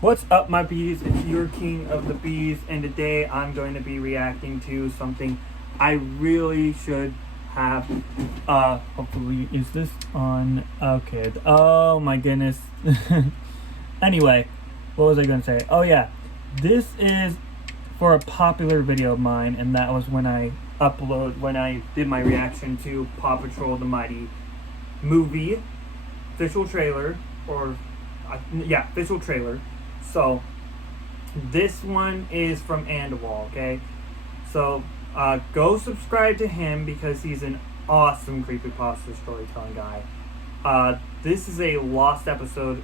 What's up, my bees? It's your king of the bees, and today I'm going to be reacting to something I really should have. Hopefully, is this on? Okay. Oh my goodness. Anyway, what was I going to say? Oh yeah, this is for a popular video of mine, and that was when I did my reaction to Paw Patrol: The Mighty movie official trailer, official trailer. So this one is from Andaull, okay? So go subscribe to him because he's an awesome creepypasta storytelling guy. This is a lost episode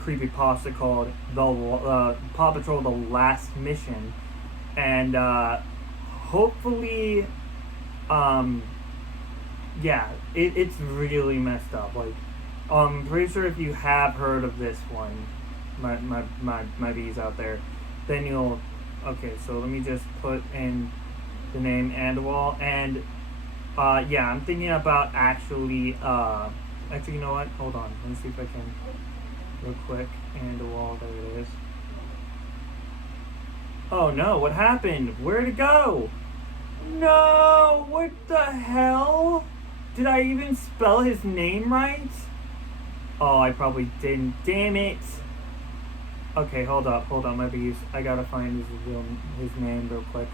creepypasta called the Paw Patrol: The Last Mission, and hopefully, it's really messed up. Like, I'm pretty sure if you have heard of this one, my bees out there, then you'll. Okay, so let me just put in the name Andaull, and I'm thinking about actually, you know what? Hold on, let me see if I can real quick. Andaull, there it is. Oh no, what happened? Where'd it go? No, what the hell? Did I even spell his name right? Oh, I probably didn't. Damn it. Okay, hold up, my bees. I gotta find his name real quick.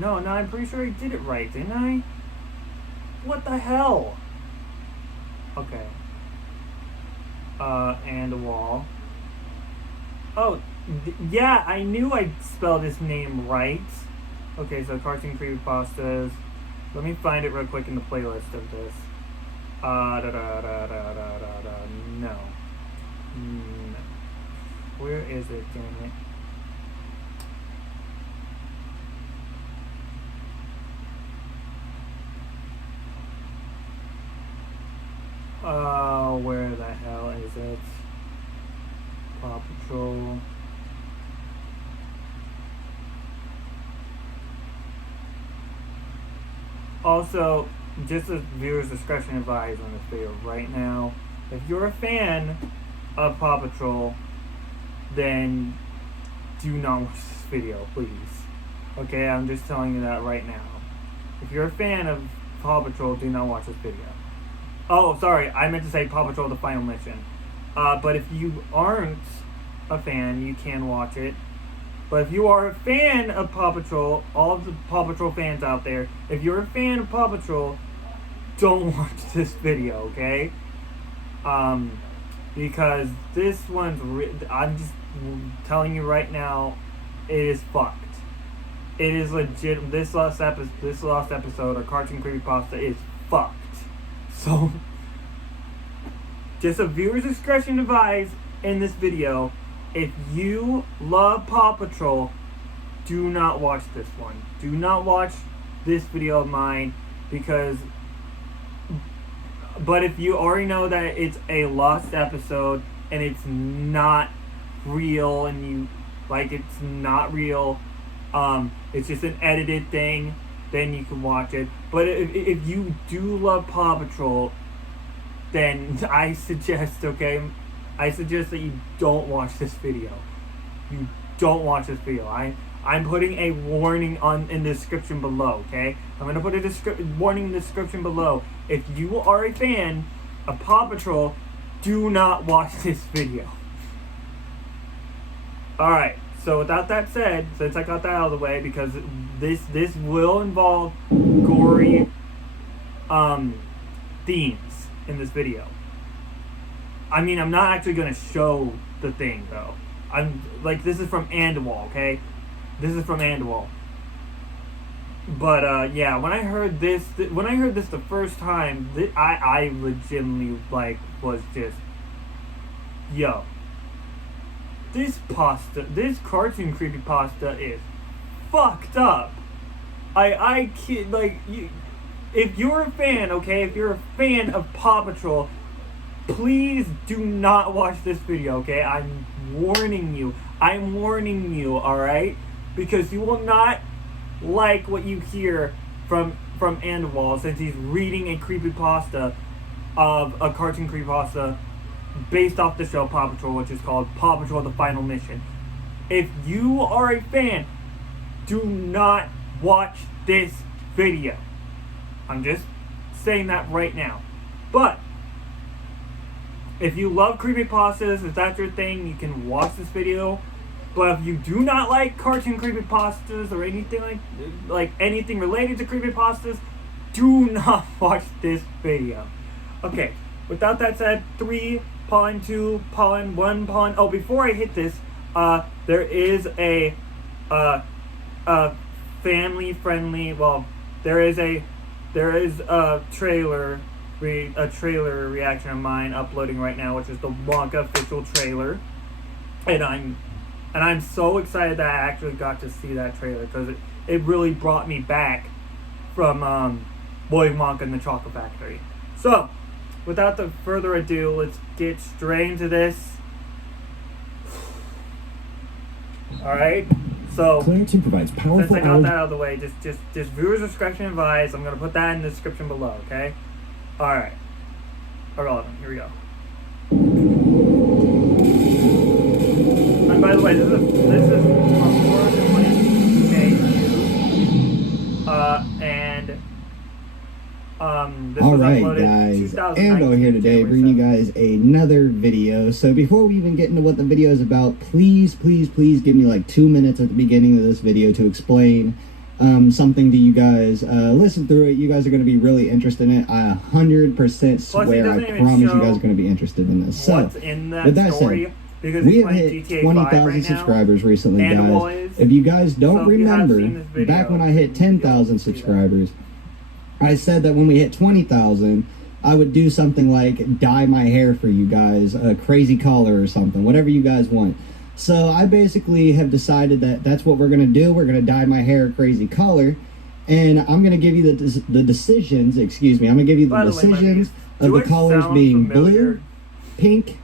No, I'm pretty sure I did it right, didn't I? What the hell? Okay. Andaull. Oh, yeah, I knew I spelled his name right. Okay, so cartoon creepypastas. Let me find it real quick in the playlist of this. No. Where is it, damn it? Oh, where the hell is it? Paw Patrol. Also, just a viewer's discretion advised on this video right now. If you're a fan of Paw Patrol, then do not watch this video, please. Okay, I'm just telling you that right now. If you're a fan of Paw Patrol, do not watch this video. Oh, sorry, I meant to say Paw Patrol: The Final Mission. But if you aren't a fan, you can watch it. But if you are a fan of Paw Patrol, all of the Paw Patrol fans out there, if you're a fan of Paw Patrol, don't watch this video, okay? Because this one's I'm just telling you right now, it is fucked. It is legit. This last episode of Cartoon Creepypasta is fucked. So, just a viewer's discretion advised in this video. If you love Paw Patrol, do not watch this one. Do not watch this video of mine but if you already know that it's a lost episode and it's not real and it's not real, it's just an edited thing, then you can watch it. But if you do love Paw Patrol, then I suggest that you don't watch this video. You don't watch this video. I'm putting a warning in the description below, okay? I'm going to put a warning in the description below. If you are a fan of Paw Patrol, do not watch this video. Alright, so without that said, since I got that out of the way, because this will involve gory themes in this video. I mean, I'm not actually going to show the thing, though. This is from Andaull, okay? This is from Andaull. But, when I heard this the first time, I legitimately, was just, yo, this cartoon creepypasta is fucked up. I can't, if you're a fan, okay, if you're a fan of Paw Patrol, please do not watch this video, okay? I'm warning you, alright? Because you will not like what you hear from Andaull, since he's reading a creepypasta of a cartoon creepypasta based off the show Paw Patrol, which is called Paw Patrol: The Final Mission. If you are a fan, do not watch this video. I'm just saying that right now. But if you love creepypastas, if that's your thing, you can watch this video. But if you do not like cartoon creepypastas or anything like anything related to creepypastas, do not watch this video. Okay, without that said, 3, pollen 2, pollen 1, pollen. Oh, before I hit this, there is a family friendly. Well, there is a trailer reaction of mine uploading right now, which is the Wonka official trailer, and I'm so excited that I actually got to see that trailer because it really brought me back from Willy Wonka and the Chocolate Factory. So, without the further ado, let's get straight into this. All right. So, Clarendon provides powerful. Since I got that out of the way, just viewers discretion advised. I'm gonna put that in the description below. Okay. All right. Irrelevant. Here we go. And by the way, this is from 420K views. This all was right, uploaded guys. Andaull here today, bringing you guys another video. So before we even get into what the video is about, please give me like 2 minutes at the beginning of this video to explain something to you guys. Listen through it. You guys are going to be really interested in it. I 100% swear. I promise you guys are going to be interested in this. So, with that said, we have hit 20,000 subscribers recently, guys. If you guys don't remember, back when I hit 10,000 subscribers, I said that when we hit 20,000, I would do something like dye my hair for you guys, a crazy color or something, whatever you guys want. So I basically have decided that that's what we're going to do. We're going to dye my hair a crazy color, and I'm going to give you the decisions, excuse me, I'm going to give you the decisions of the colors being blue, pink,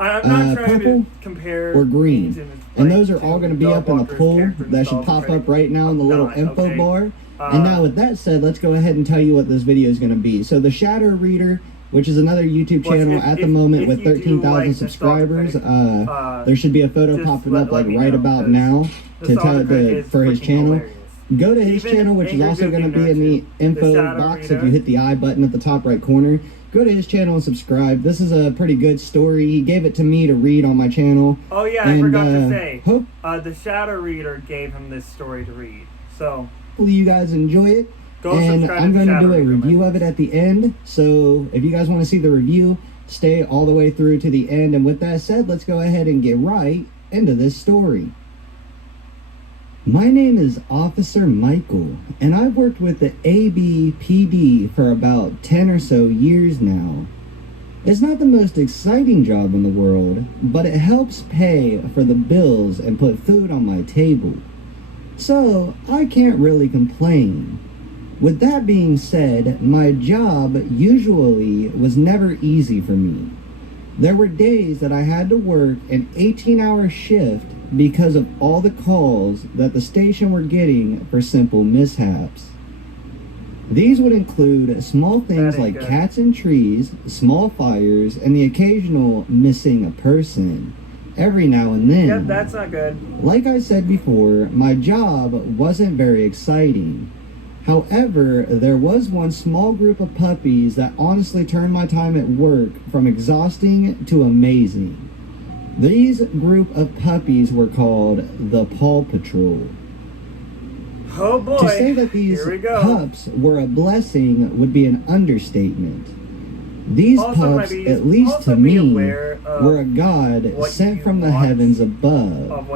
I'm not trying purple, to compare or green. And those are all going to be up in the poll that should pop up right now in the little info bar. And now with that said, let's go ahead and tell you what this video is going to be. So the Shadow Reader, which is another YouTube channel at the moment with 13,000 subscribers, there should be a photo popping up like right about now to tell for his channel. Go to his channel, which is also going to be in the info box if you hit the I button at the top right corner. Go to his channel and subscribe. This is a pretty good story. He gave it to me to read on my channel. Oh yeah, I forgot to say, the Shadow Reader gave him this story to read. So hopefully you guys enjoy it. And I'm going to do a review of it at the end. So if you guys want to see the review, stay all the way through to the end. And with that said, let's go ahead and get right into this story. My name is Officer Michael, and I've worked with the ABPD for about 10 or so years now. It's not the most exciting job in the world, but it helps pay for the bills and put food on my table. So I can't really complain. With that being said, my job usually was never easy for me. There were days that I had to work an 18-hour shift because of all the calls that the station were getting for simple mishaps. These would include small things like cats in trees, small fires, and the occasional missing a person. Every now and then. Yep, that's not good. Like I said before, my job wasn't very exciting. However, there was one small group of puppies that honestly turned my time at work from exhausting to amazing. These group of puppies were called the Paw Patrol. Oh boy, to say that these pups were a blessing would be an understatement. These pups, at least to me, were a god sent from the heavens above.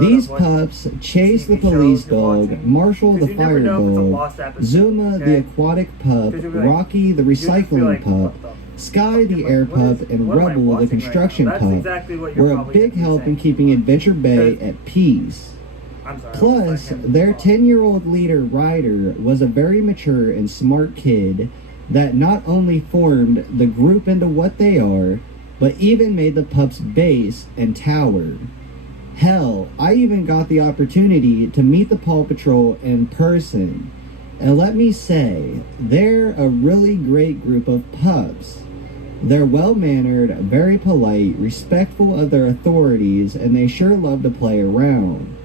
These pups chased the police dog, Marshall the fire dog, Zuma the aquatic pup, Rocky the recycling pup, Sky the air pup, and Rebel the construction pup were a big help in keeping Adventure Bay at peace. Plus, their 10-year-old leader, Ryder, was a very mature and smart kid that not only formed the group into what they are, but even made the pups base and towered. Hell, I even got the opportunity to meet the Paw Patrol in person. And let me say, they're a really great group of pups. They're well-mannered, very polite, respectful of their authorities, and they sure love to play around.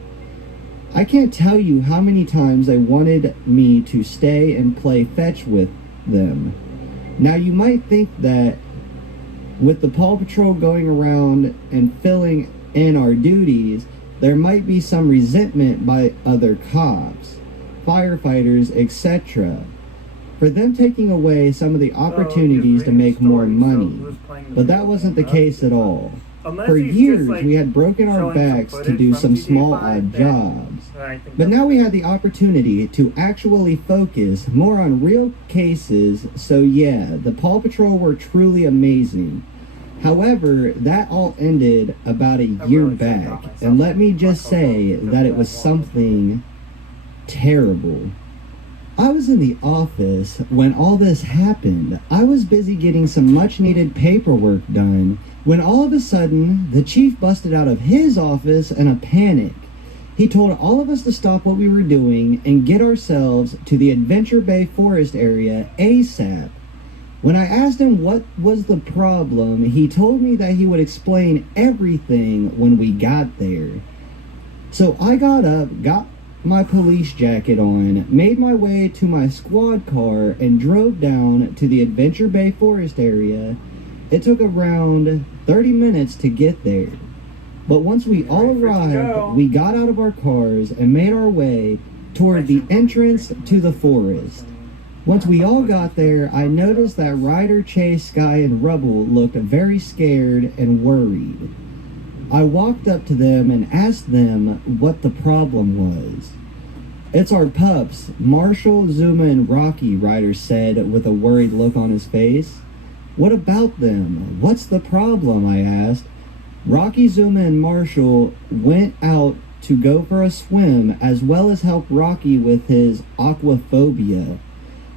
I can't tell you how many times they wanted me to stay and play fetch with them. Now you might think that with the Paw Patrol going around and filling in our duties, there might be some resentment by other cops, firefighters, etc., for them taking away some of the opportunities to make more money. But that wasn't the case at all. For years, we had broken our backs to do some small odd jobs. But now we had the opportunity to actually focus more on real cases, so yeah, the Paw Patrol were truly amazing. However, that all ended about a year back, and let me just say that it was something terrible. I was in the office when all this happened. I was busy getting some much needed paperwork done when all of a sudden the chief busted out of his office in a panic. He told all of us to stop what we were doing and get ourselves to the Adventure Bay Forest area ASAP. When I asked him what was the problem, he told me that he would explain everything when we got there. So I got up, got my police jacket on, made my way to my squad car, and drove down to the Adventure Bay Forest area. It took around 30 minutes to get there. But once we all arrived, we got out of our cars and made our way toward the entrance to the forest. Once we all got there, I noticed that Ryder, Chase, Sky, and Rubble looked very scared and worried. I walked up to them and asked them what the problem was. "It's our pups, Marshall, Zuma, and Rocky," Ryder said with a worried look on his face. "What about them? What's the problem?" I asked. "Rocky, Zuma, and Marshall went out to go for a swim as well as help Rocky with his aquaphobia.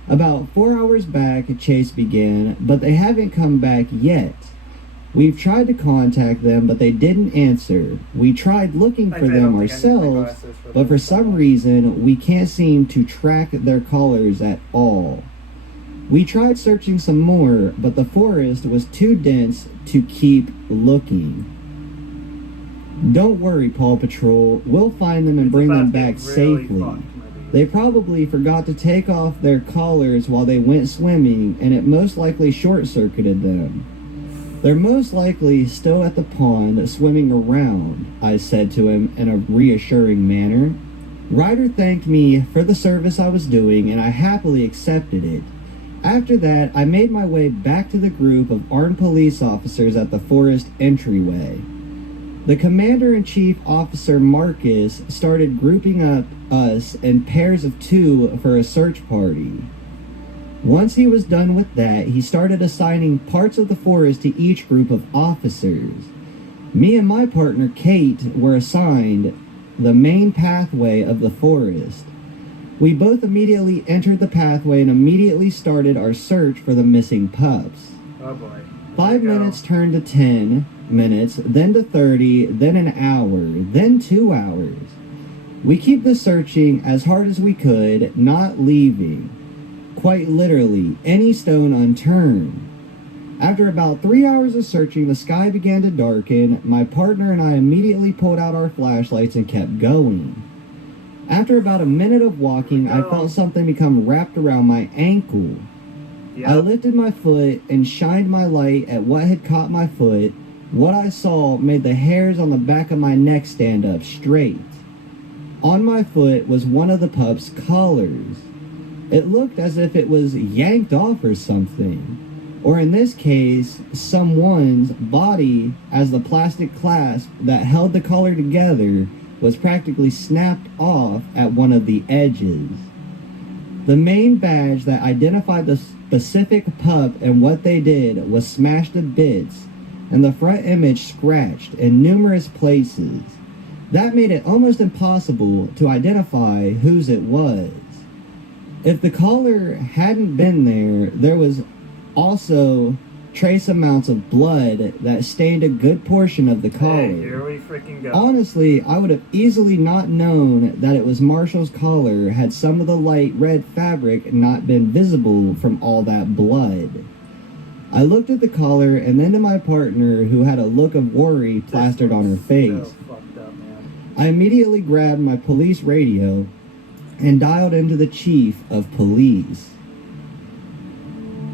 About 4 hours back," Chase began, "but they haven't come back yet. We've tried to contact them, but they didn't answer. We tried looking for them ourselves, but for some reason, we can't seem to track their collars at all. We tried searching some more, but the forest was too dense to keep looking. Don't worry, Paw Patrol. We'll find them and bring them back safely. They probably forgot to take off their collars while they went swimming, and it most likely short-circuited them. They're most likely still at the pond swimming around," I said to him in a reassuring manner. Ryder thanked me for the service I was doing, and I happily accepted it. After that, I made my way back to the group of armed police officers at the forest entryway. The Commander-in-Chief, Officer Marcus, started grouping up us in pairs of 2 for a search party. Once he was done with that, he started assigning parts of the forest to each group of officers. Me and my partner, Kate, were assigned the main pathway of the forest. We both immediately entered the pathway and immediately started our search for the missing pups. Oh boy. 5 minutes turned to 10 minutes, then to 30, then an hour, then 2 hours. We keep the searching as hard as we could, not leaving, quite literally, any stone unturned. After about 3 hours of searching, the sky began to darken. My partner and I immediately pulled out our flashlights and kept going. After about a minute of walking, I felt something become wrapped around my ankle. I lifted my foot and shined my light at what had caught my foot. What I saw made the hairs on the back of my neck stand up straight. On my foot was one of the pup's collars. It looked as if it was yanked off or something. Or in this case, someone's body, as the plastic clasp that held the collar together was practically snapped off at one of the edges. The main badge that identified the specific pup and what they did was smashed to bits, and the front image scratched in numerous places. That made it almost impossible to identify whose it was. If the collar hadn't been there, there was also trace amounts of blood that stained a good portion of the collar. Hey, here we freaking go. Honestly, I would have easily not known that it was Marshall's collar had some of the light red fabric not been visible from all that blood. I looked at the collar and then to my partner, who had a look of worry plastered on her face. So fucked up, man. I immediately grabbed my police radio and dialed into the chief of police.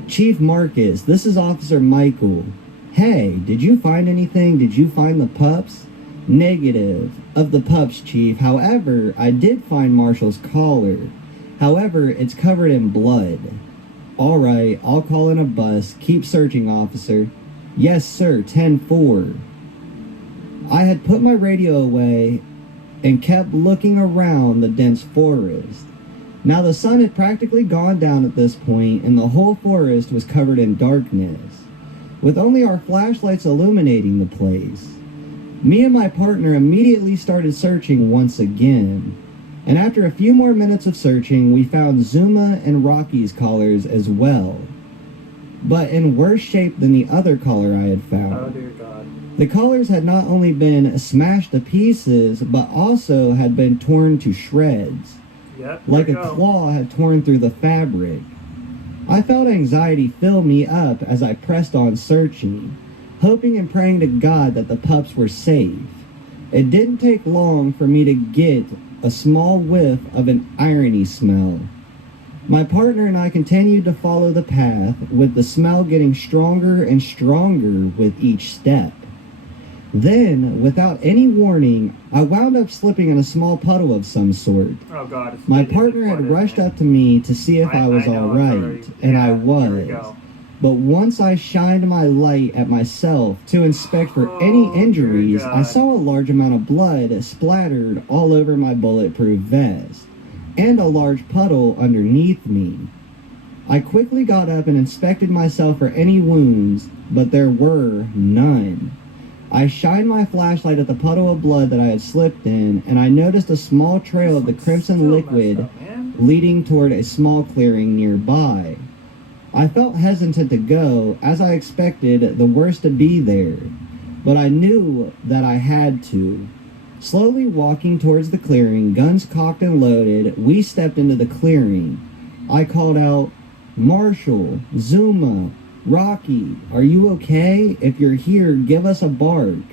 Chief Marcus, this is Officer Michael. Hey, did you find anything? Did you find the pups? Negative of the pups, Chief. However, I did find Marshall's collar. However, it's covered in blood. All right, I'll call in a bus. Keep searching, officer. Yes, sir, 10-4. I had put my radio away and kept looking around the dense forest. Now the sun had practically gone down at this point, and the whole forest was covered in darkness, with only our flashlights illuminating the place. Me and my partner immediately started searching once again, and after a few more minutes of searching, we found Zuma and Rocky's collars as well, but in worse shape than the other collar I had found. Oh dear God. The collars had not only been smashed to pieces, but also had been torn to shreds, like a claw had torn through the fabric. I felt anxiety fill me up as I pressed on searching, hoping and praying to God that the pups were safe. It didn't take long for me to get a small whiff of an irony smell. My partner and I continued to follow the path, with the smell getting stronger and stronger with each step. Then, without any warning, I wound up slipping in a small puddle of some sort. Oh God, my partner had rushed up to me to see if I was all right, and I was. But once I shined my light at myself to inspect for any injuries, I saw a large amount of blood splattered all over my bulletproof vest, and a large puddle underneath me. I quickly got up and inspected myself for any wounds, but there were none. I shined my flashlight at the puddle of blood that I had slipped in, and I noticed a small trail of the crimson liquid leading toward a small clearing nearby. I felt hesitant to go, as I expected the worst to be there, but I knew that I had to. Slowly walking towards the clearing, guns cocked and loaded, we stepped into the clearing. I called out, "Marshall, Zuma, Rocky, are you okay? If you're here, give us a bark."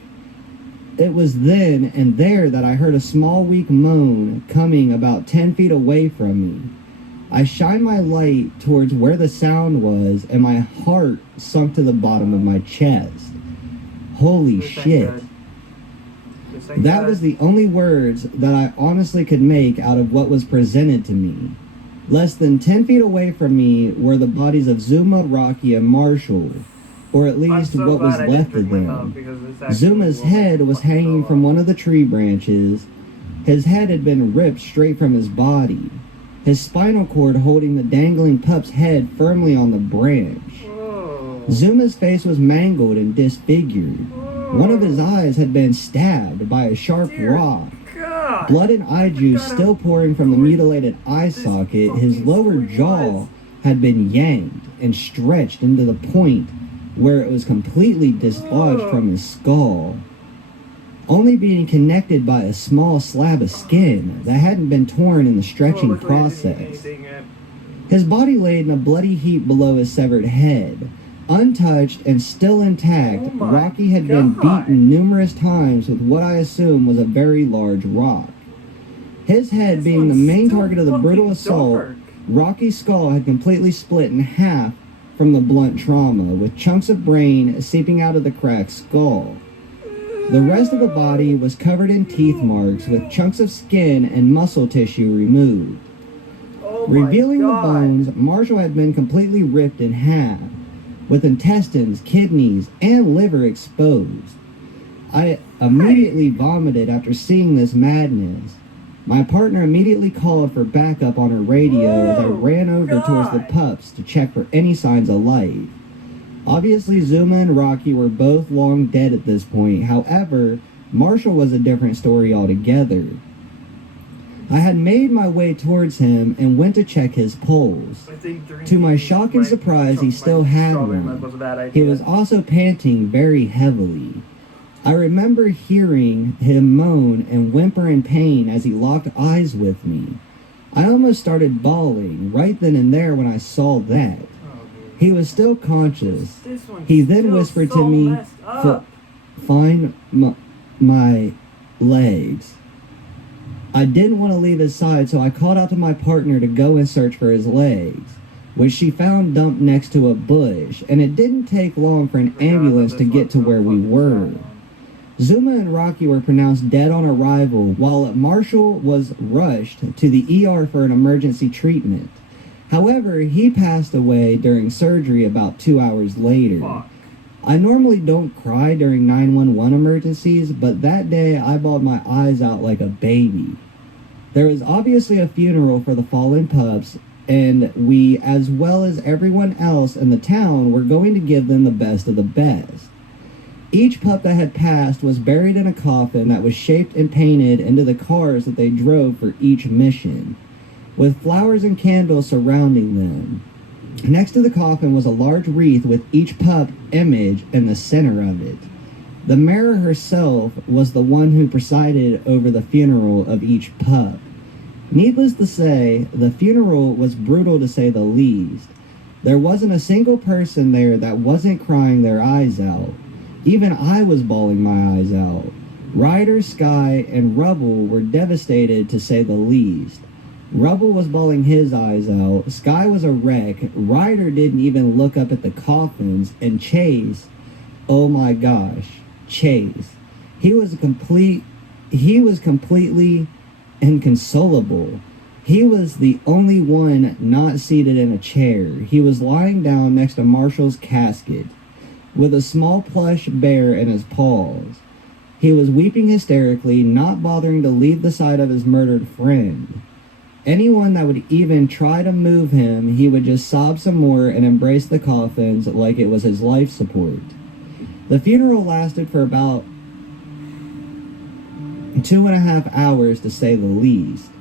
It was then and there that I heard a small weak moan coming about 10 feet away from me. I shined my light towards where the sound was, and my heart sunk to the bottom of my chest. Holy shit. That was the only words that I honestly could make out of what was presented to me. Less than 10 feet away from me were the bodies of Zuma, Rocky, and Marshall, or at least what was left of them. Zuma's head was hanging from one of the tree branches. His head had been ripped straight from his body, his spinal cord holding the dangling pup's head firmly on the branch. Zuma's face was mangled and disfigured. One of his eyes had been stabbed by a sharp rock. Blood and eye juice still pouring from the mutilated eye socket. His lower jaw had been yanked and stretched into the point where it was completely dislodged from his skull, only being connected by a small slab of skin that hadn't been torn in the stretching process. His body laid in a bloody heap below his severed head. Untouched and still intact, Rocky had been beaten numerous times with what I assume was a very large rock. His head being the main target of the brutal assault, Rocky's skull had completely split in half from the blunt trauma, with chunks of brain seeping out of the cracked skull. The rest of the body was covered in teeth marks, with chunks of skin and muscle tissue removed. Revealing the bones, Marshall had been completely ripped in half, with intestines, kidneys, and liver exposed. I immediately vomited after seeing this madness. My partner immediately called for backup on her radio as I ran over towards the pups to check for any signs of life. Obviously, Zuma and Rocky were both long dead at this point. However, Marshall was a different story altogether. I had made my way towards him and went to check his pulse. To my shock and surprise, he still had one. He was also panting very heavily. I remember hearing him moan and whimper in pain as he locked eyes with me. I almost started bawling right then and there when I saw that. He was still conscious. This one's He then still whispered so to me, messed up. find my legs. I didn't want to leave his side, so I called out to my partner to go and search for his legs, which she found dumped next to a bush, and it didn't take long for an ambulance to get to where we were. Zuma and Rocky were pronounced dead on arrival, while Marshall was rushed to the ER for an emergency treatment. However, he passed away during surgery about 2 hours later. Fuck. I normally don't cry during 911 emergencies, but that day I bawled my eyes out like a baby. There was obviously a funeral for the fallen pups, and we, as well as everyone else in the town, were going to give them the best of the best. Each pup that had passed was buried in a coffin that was shaped and painted into the cars that they drove for each mission, with flowers and candles surrounding them. Next to the coffin was a large wreath with each pup image in the center of it. The mayor herself was the one who presided over the funeral of each pup. Needless to say, the funeral was brutal to say the least. There wasn't a single person there that wasn't crying their eyes out. Even I was bawling my eyes out. Ryder, Sky, and Rubble were devastated to say the least. Rubble was bawling his eyes out. Sky was a wreck. Ryder didn't even look up at the coffins. And Chase, oh my gosh, Chase. He was completely inconsolable. He was the only one not seated in a chair. He was lying down next to Marshall's casket, with a small plush bear in his paws. He was weeping hysterically, not bothering to leave the side of his murdered friend. Anyone that would even try to move him, he would just sob some more and embrace the coffins like it was his life support. The funeral lasted for about 2.5 hours, to say the least.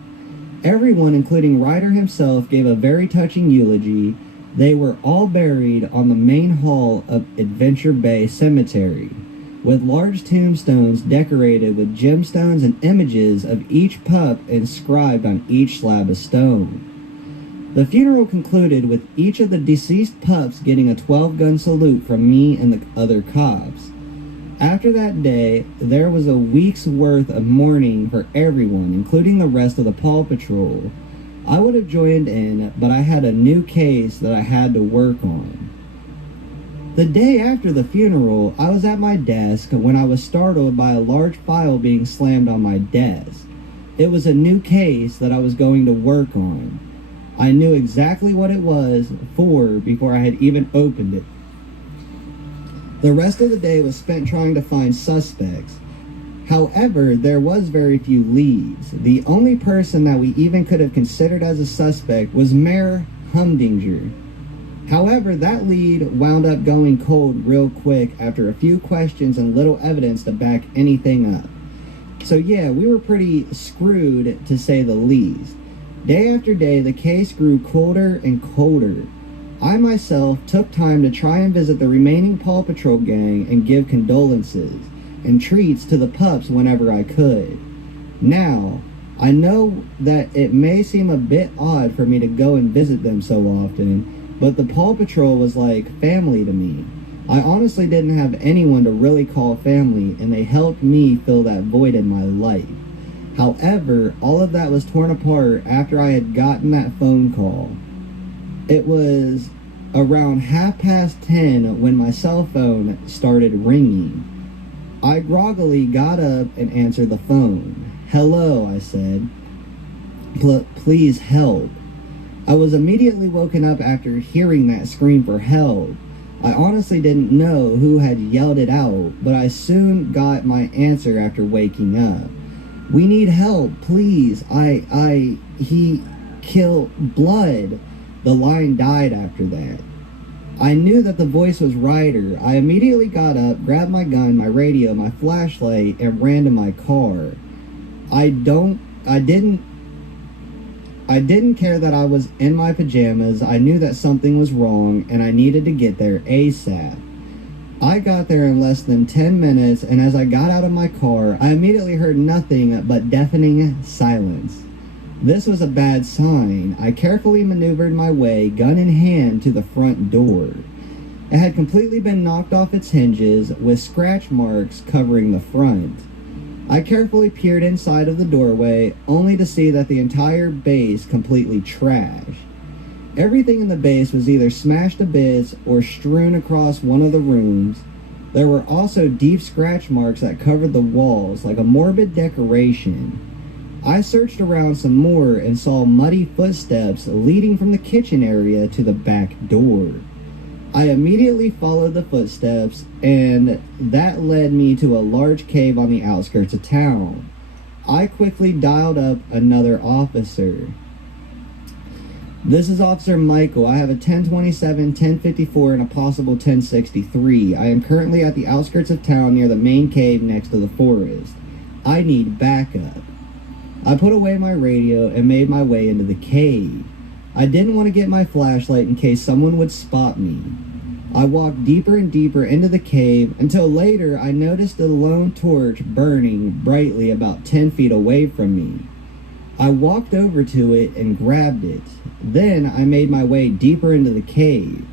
Everyone, including Ryder himself, gave a very touching eulogy. They were all buried on the main hall of Adventure Bay Cemetery, with large tombstones decorated with gemstones and images of each pup inscribed on each slab of stone. The funeral concluded with each of the deceased pups getting a 12-gun salute from me and the other cops. After that day, there was a week's worth of mourning for everyone, including the rest of the Paw Patrol. I would have joined in, but I had a new case that I had to work on. The day after the funeral, I was at my desk when I was startled by a large file being slammed on my desk. It was a new case that I was going to work on. I knew exactly what it was for before I had even opened it. The rest of the day was spent trying to find suspects. However, there was very few leads. The only person that we even could have considered as a suspect was Mayor Humdinger. However, that lead wound up going cold real quick after a few questions and little evidence to back anything up. So yeah, we were pretty screwed, to say the least. Day after day, the case grew colder and colder. I myself took time to try and visit the remaining Paw Patrol gang and give condolences and treats to the pups whenever I could. Now, I know that it may seem a bit odd for me to go and visit them so often, but the Paw Patrol was like family to me. I honestly didn't have anyone to really call family, and they helped me fill that void in my life. However, all of that was torn apart after I had gotten that phone call. It was around 10:30 when my cell phone started ringing. I groggily got up and answered the phone. "Hello," I said. Please help." I was immediately woken up after hearing that scream for help. I honestly didn't know who had yelled it out, but I soon got my answer after waking up. "We need help, please. He killed blood." The line died after that. I knew that the voice was Ryder. I immediately got up, grabbed my gun, my radio, my flashlight, and ran to my car. I didn't care that I was in my pajamas. I knew that something was wrong, and I needed to get there ASAP. I got there in less than 10 minutes, and as I got out of my car, I immediately heard nothing but deafening silence. This was a bad sign. I carefully maneuvered my way, gun in hand, to the front door. It had completely been knocked off its hinges, with scratch marks covering the front. I carefully peered inside of the doorway, only to see that the entire base completely trashed. Everything in the base was either smashed to bits or strewn across one of the rooms. There were also deep scratch marks that covered the walls like a morbid decoration. I searched around some more and saw muddy footsteps leading from the kitchen area to the back door. I immediately followed the footsteps, and that led me to a large cave on the outskirts of town. I quickly dialed up another officer. This is Officer Michael. I have a 1027, 1054, and a possible 1063. I am currently at the outskirts of town near the main cave next to the forest. I need backup. I put away my radio and made my way into the cave. I didn't want to get my flashlight in case someone would spot me. I walked deeper and deeper into the cave until later I noticed a lone torch burning brightly about 10 feet away from me. I walked over to it and grabbed it. Then I made my way deeper into the cave.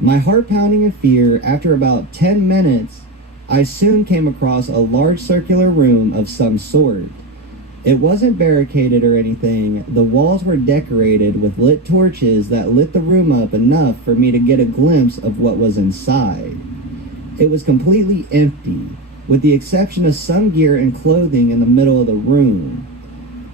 My heart pounding in fear, after about 10 minutes, I soon came across a large circular room of some sort. It wasn't barricaded or anything. The walls were decorated with lit torches that lit the room up enough for me to get a glimpse of what was inside. It was completely empty, with the exception of some gear and clothing in the middle of the room.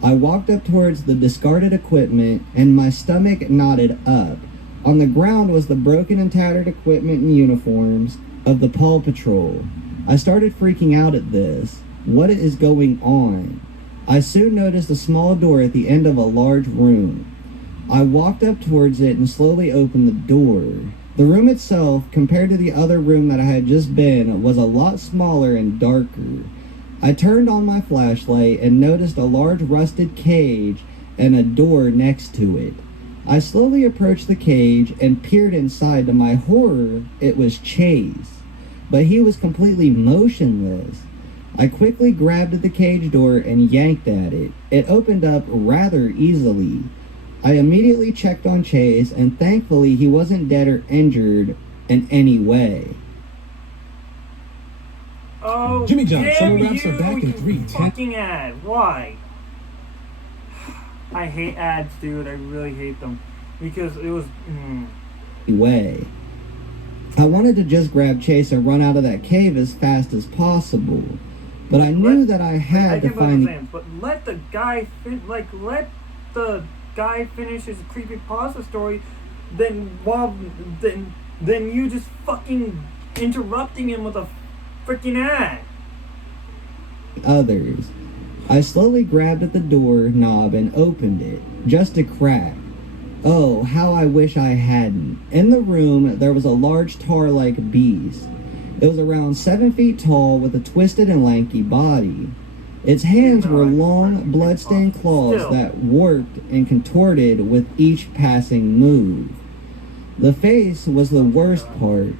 I walked up towards the discarded equipment, and my stomach knotted up. On the ground was the broken and tattered equipment and uniforms of the Paw Patrol. I started freaking out at this. What is going on? I soon noticed a small door at the end of a large room. I walked up towards it and slowly opened the door. The room itself, compared to the other room that I had just been, was a lot smaller and darker. I turned on my flashlight and noticed a large rusted cage and a door next to it. I slowly approached the cage and peered inside. To my horror, it was Chase, but he was completely motionless. I quickly grabbed at the cage door and yanked at it. It opened up rather easily. I immediately checked on Chase, and thankfully he wasn't dead or injured in any way. Oh, Jimmy John, summer damn wraps are back in you 3, 10. fucking ad. Why? I hate ads, dude. I really hate them. Because it was... Way. I wanted to just grab Chase and run out of that cave as fast as possible. But I knew that I had to find... But let the guy... let the guy finish his creepypasta story, then you just fucking interrupting him with a freaking ad. Others. I slowly grabbed at the door knob and opened it, just a crack. Oh, how I wish I hadn't. In the room, there was a large tar-like beast. It was around 7 feet tall with a twisted and lanky body. Its hands were long, blood-stained claws that warped and contorted with each passing move. The face was the worst part.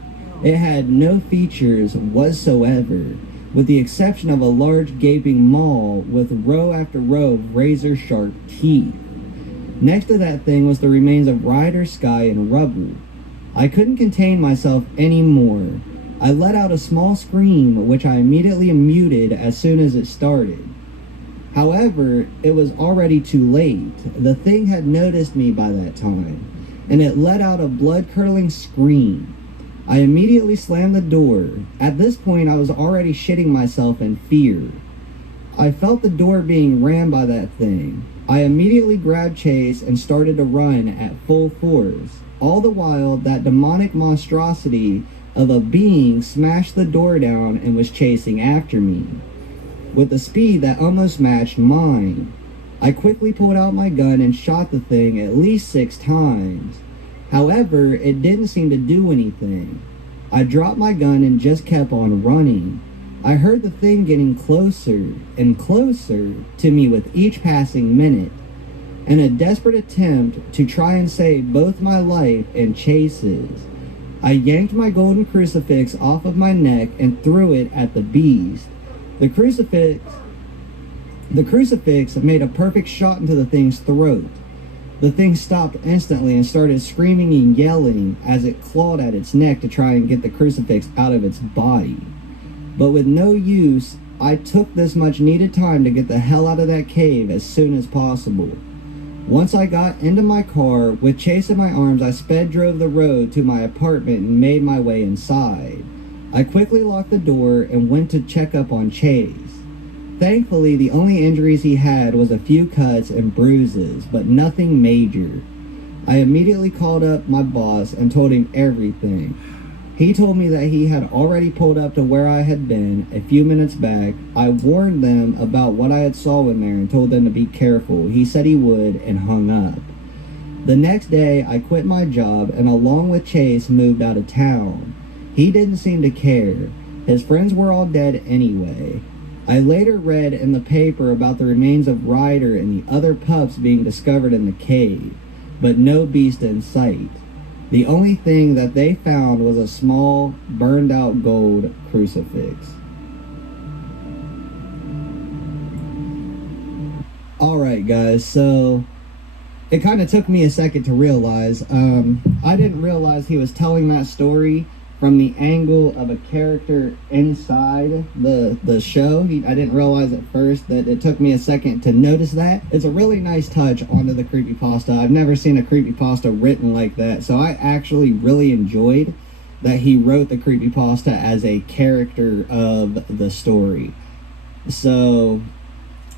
It had no features whatsoever, with the exception of a large gaping maw with row after row of razor-sharp teeth. Next to that thing was the remains of Ryder, Sky, and Rubble. I couldn't contain myself anymore. I let out a small scream, which I immediately muted as soon as it started. However, it was already too late. The thing had noticed me by that time, and it let out a blood-curdling scream. I immediately slammed the door. At this point, I was already shitting myself in fear. I felt the door being rammed by that thing. I immediately grabbed Chase and started to run at full force. All the while, that demonic monstrosity of a being smashed the door down and was chasing after me, with a speed that almost matched mine. I quickly pulled out my gun and shot the thing at least 6 times. However, it didn't seem to do anything. I dropped my gun and just kept on running. I heard the thing getting closer and closer to me with each passing minute. In a desperate attempt to try and save both my life and Chase's, I yanked my golden crucifix off of my neck and threw it at the beast. The crucifix The crucifix made a perfect shot into the thing's throat. The thing stopped instantly and started screaming and yelling as it clawed at its neck to try and get the crucifix out of its body. But with no use, I took this much needed time to get the hell out of that cave as soon as possible. Once I got into my car, with Chase in my arms, I drove the road to my apartment and made my way inside. I quickly locked the door and went to check up on Chase. Thankfully, the only injuries he had was a few cuts and bruises, but nothing major. I immediately called up my boss and told him everything. He told me that he had already pulled up to where I had been a few minutes back. I warned them about what I had saw in there and told them to be careful. He said he would and hung up. The next day, I quit my job and along with Chase moved out of town. He didn't seem to care. His friends were all dead anyway. I later read in the paper about the remains of Ryder and the other pups being discovered in the cave, but no beast in sight. The only thing that they found was a small, burned out gold crucifix. Alright guys, so it kind of took me a second to realize. I didn't realize he was telling that story from the angle of a character inside the show. I didn't realize at first that it took me a second to notice that. It's a really nice touch onto the creepypasta. I've never seen a creepypasta written like that, so I actually really enjoyed that he wrote the creepypasta as a character of the story. So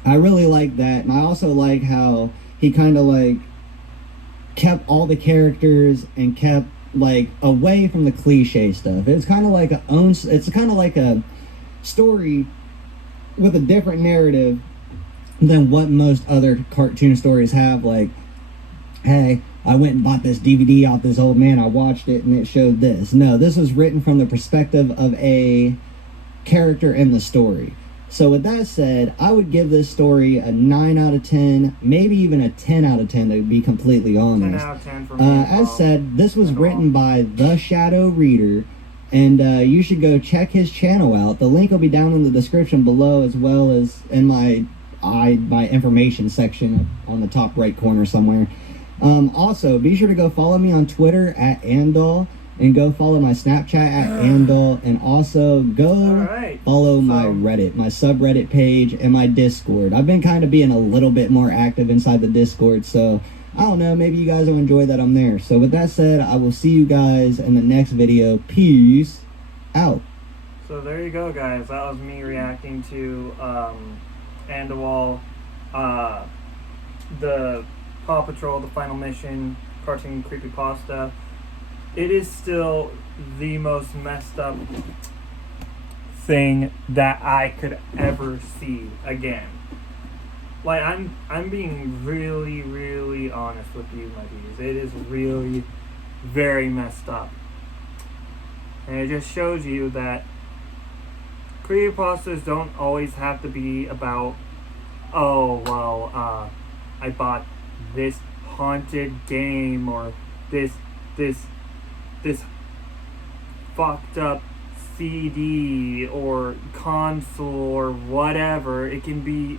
I really like that, and I also like how he kind of like kept all the characters and kept like away from the cliche stuff. It's kind of like it's kind of like a story with a different narrative than what most other cartoon stories have. Like, hey, I went and bought this DVD off this old man, I watched it and it showed this. No, this was written from the perspective of a character in the story. So with that said, I would give this story a 9 out of 10, maybe even a 10 out of 10 to be completely honest. 10 out of 10 for me. As said, this was written by The Shadow Reader, and you should go check his channel out. The link will be down in the description below, as well as in my information section on the top right corner somewhere. Also, be sure to go follow me on Twitter at Andaull, and go follow my Snapchat at Andaull, and also go follow my Reddit, my subreddit page, and my Discord. I've been kind of being a little bit more active inside the Discord, so I don't know, maybe you guys will enjoy that I'm there. So with that said, I will see you guys in the next video. Peace out. So there you go, guys. That was me reacting to Andaull, the Paw Patrol, the Final Mission cartoon creepypasta. It is still the most messed up thing that I could ever see again. Like, I'm being really, really honest with you, my dudes. It is really very messed up. And it just shows you that creepypastas don't always have to be about, oh, well, I bought this haunted game, or this fucked up CD or console or whatever. It can be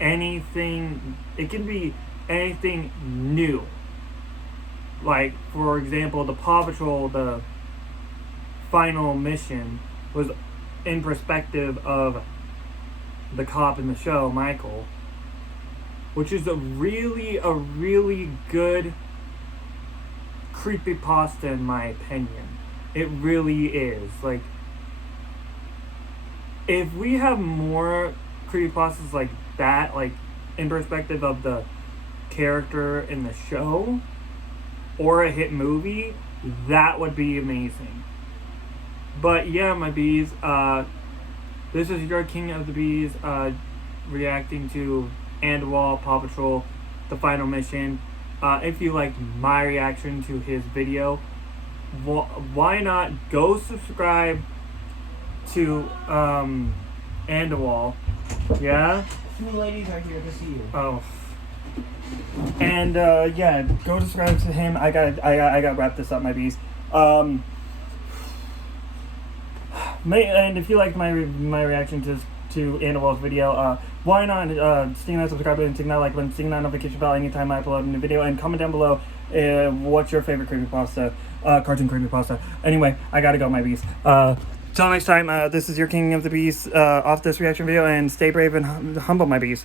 anything. It can be anything new. Like, for example, the Paw Patrol, the Final Mission, was in perspective of the cop in the show, Michael, which is a really good creepypasta in my opinion. It really is. Like, if we have more creepypastas like that, like in perspective of the character in the show or a hit movie, that would be amazing. But yeah, my bees, this is your King of the Bees, reacting to Andaull, Paw Patrol, the Final Mission. If you liked my reaction to his video, why not go subscribe to Andaull? Yeah? 2 ladies are here to see you. Oh. And yeah, go subscribe to him. I gotta wrap this up, my bees. And if you liked my reaction to to Andaull's video, why not sting that subscribe button, sting that like button, sting that notification bell anytime I upload a new video, and comment down below what's your favorite creepypasta, cartoon creepypasta. Anyway, I gotta go, my bees. Till next time, this is your King of the Bees off this reaction video, and stay brave and humble, my bees.